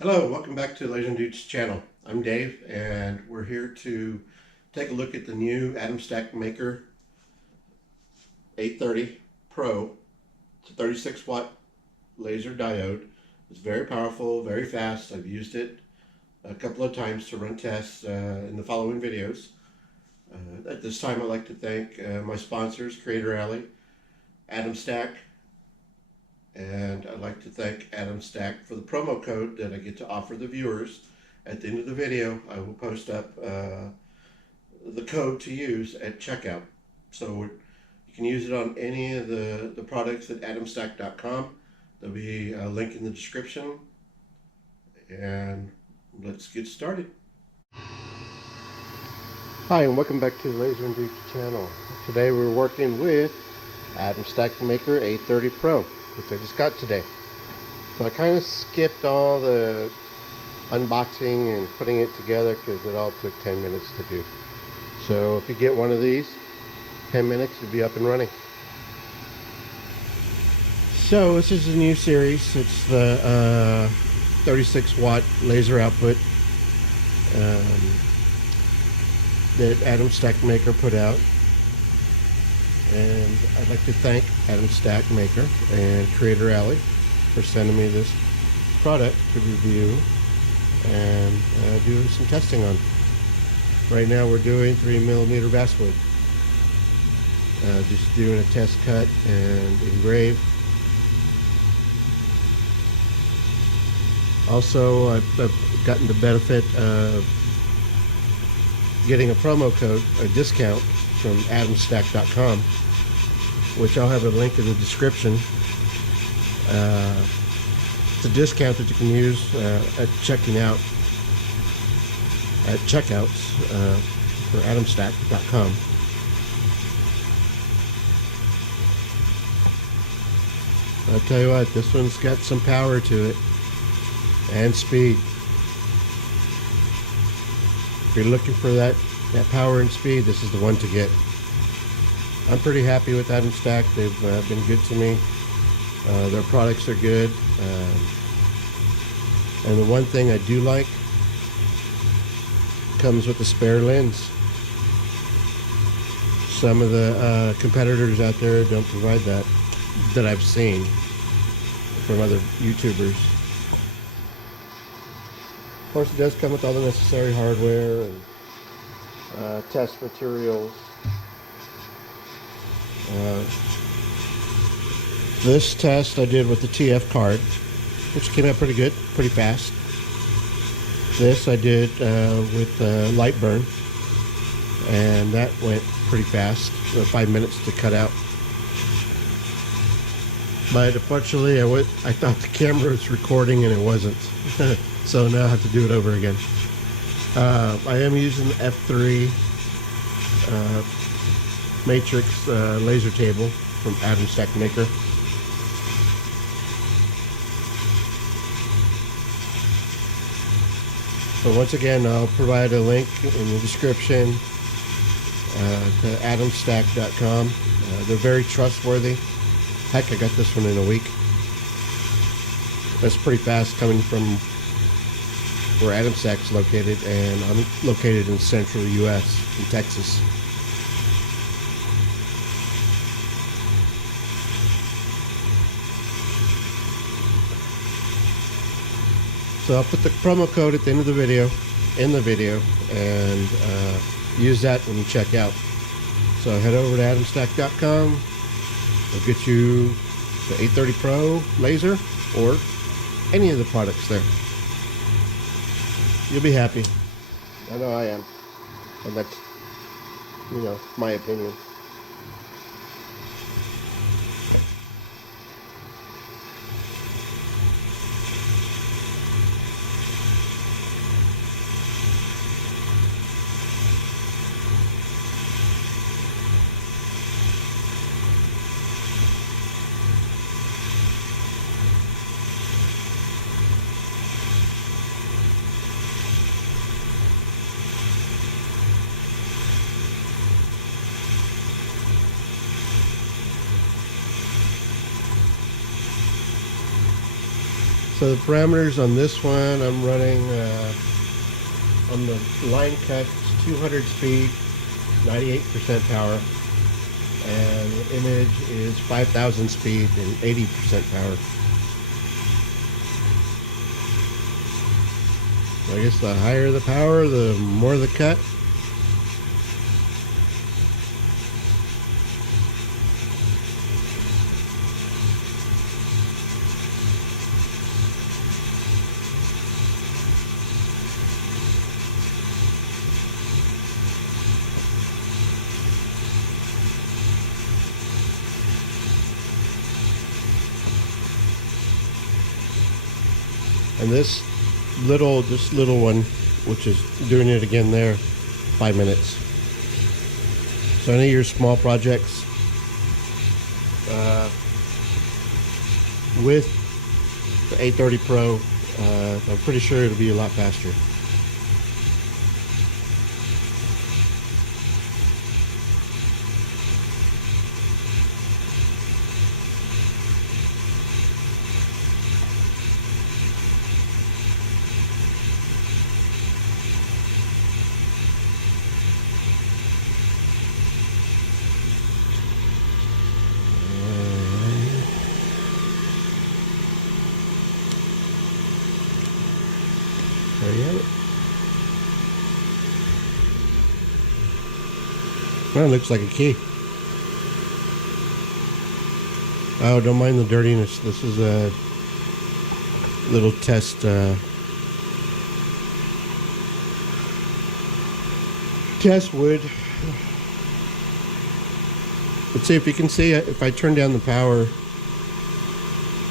Hello, welcome back to LaserGRBL's channel. I'm Dave, and we're here to take a look at the new Atomstack Maker A30 Pro. It's a 36 watt laser diode. It's very powerful, very fast. I've used it a couple of times to run tests in the following videos. At this time, I'd like to thank my sponsors, Creator Alley, Atomstack, and I'd like to thank Atomstack for the promo code that I get to offer the viewers. At the end of the video, I will post up the code to use at checkout. So you can use it on any of the products at atomstack.com. There'll be a link in the description. And let's get started. Hi, and welcome back to the LaserGRBL channel. Today we're working with Atomstack Maker A30 Pro, which I just got today. So I kind of skipped all the unboxing and putting it together because it all took 10 minutes to do. So if you get one of these, 10 minutes to be up and running. So this is a new series. It's the 36 watt laser output that Atomstack Maker put out. And I'd like to thank Atomstack Maker and Creator Alley for sending me this product to review and do some testing on. Right now we're doing 3mm basswood. Just doing a test cut and engrave. Also, I've gotten the benefit of getting a promo code, a discount from atomstack.com, which I'll have a link in the description. It's a discount that you can use at checking out at checkouts for atomstack.com. I'll tell you what, this one's got some power to it and speed. If you're looking for that power and speed, this is the one to get. I'm pretty happy with Atomstack. They've been good to me. Their products are good. And the one thing I do like, comes with a spare lens. Some of the competitors out there don't provide that I've seen from other YouTubers. Of course, it does come with all the necessary hardware and test materials. This test I did with the TF card, which came out pretty good, pretty fast. This I did with Lightburn, and that went pretty fast, 5 minutes to cut out. But unfortunately, I thought the camera was recording and it wasn't. So now I have to do it over again. I am using the F30 matrix laser table from Atomstack Maker. So once again, I'll provide a link in the description to atomstack.com. They're very trustworthy. Heck, I got this one in a week. That's pretty fast coming from where Atomstack's located, and I'm located in central US, in Texas. So I'll put the promo code at the end of the video, and use that when you check out. So head over to atomstack.com. It'll get you the A30 Pro laser or any of the products there. You'll be happy. I know I am. And that's, my opinion. So the parameters on this one, I'm running on the line cut, 200 speed, 98% power, and the image is 5,000 speed and 80% power. I guess the higher the power, the more the cut. And this little one, which is doing it again there, 5 minutes. So any of your small projects with the A30 Pro, I'm pretty sure it'll be a lot faster. There you have it. Well, it looks like a key. Oh, don't mind the dirtiness. This is a little test wood. Let's see if you can see it. If I turn down the power,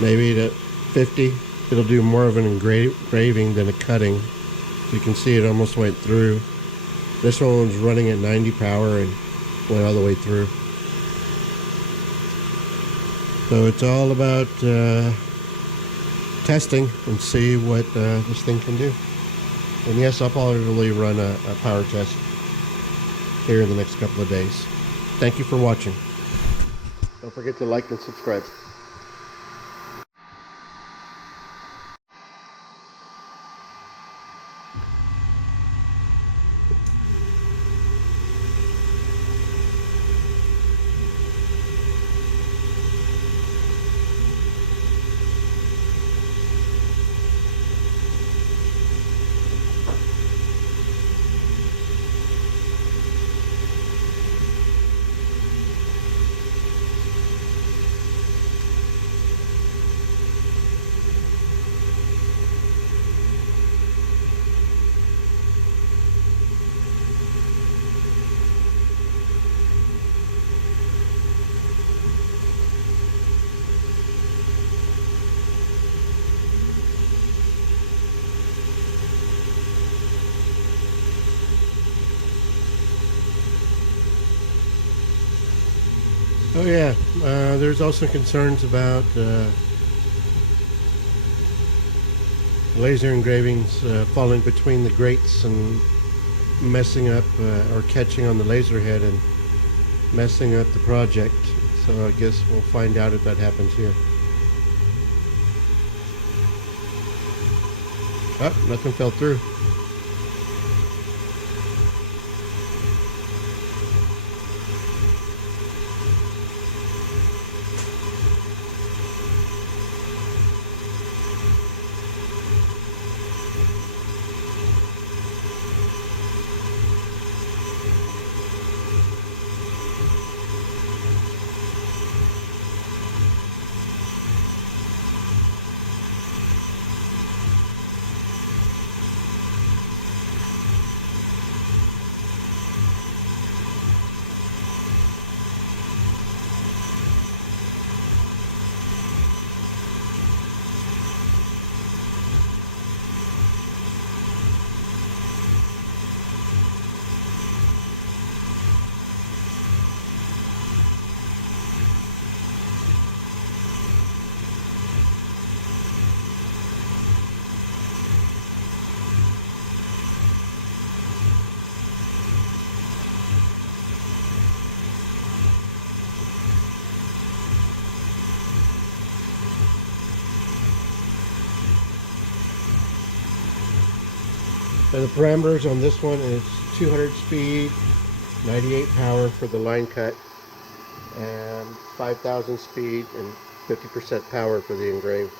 maybe to 50, it'll do more of an engraving than a cutting. You can see it almost went through. This one was running at 90 power and went all the way through. So it's all about testing and see what this thing can do. And yes, I'll probably run a power test here in the next couple of days. Thank you for watching. Don't forget to like and subscribe. Oh yeah, there's also concerns about laser engravings falling between the grates and messing up or catching on the laser head and messing up the project. So I guess we'll find out if that happens here. Oh, nothing fell through. And the parameters on this one is 200 speed, 98 power for the line cut, and 5,000 speed and 50% power for the engrave.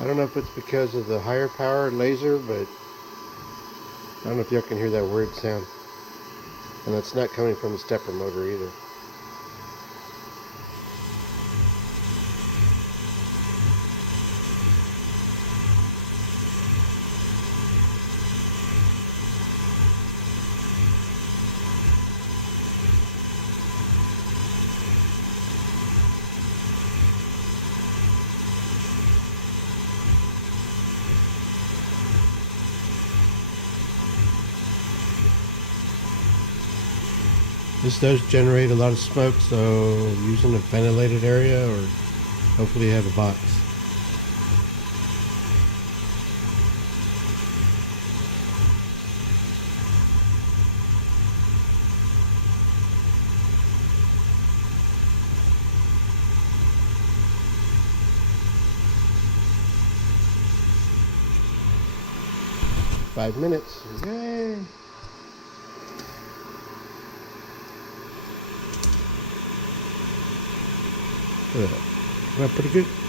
I don't know if it's because of the higher power laser, but I don't know if y'all can hear that weird sound. And it's not coming from the stepper motor either. This does generate a lot of smoke, so using a ventilated area, or hopefully you have a box. Five minutes. Yay! Look at that. Isn't that pretty good?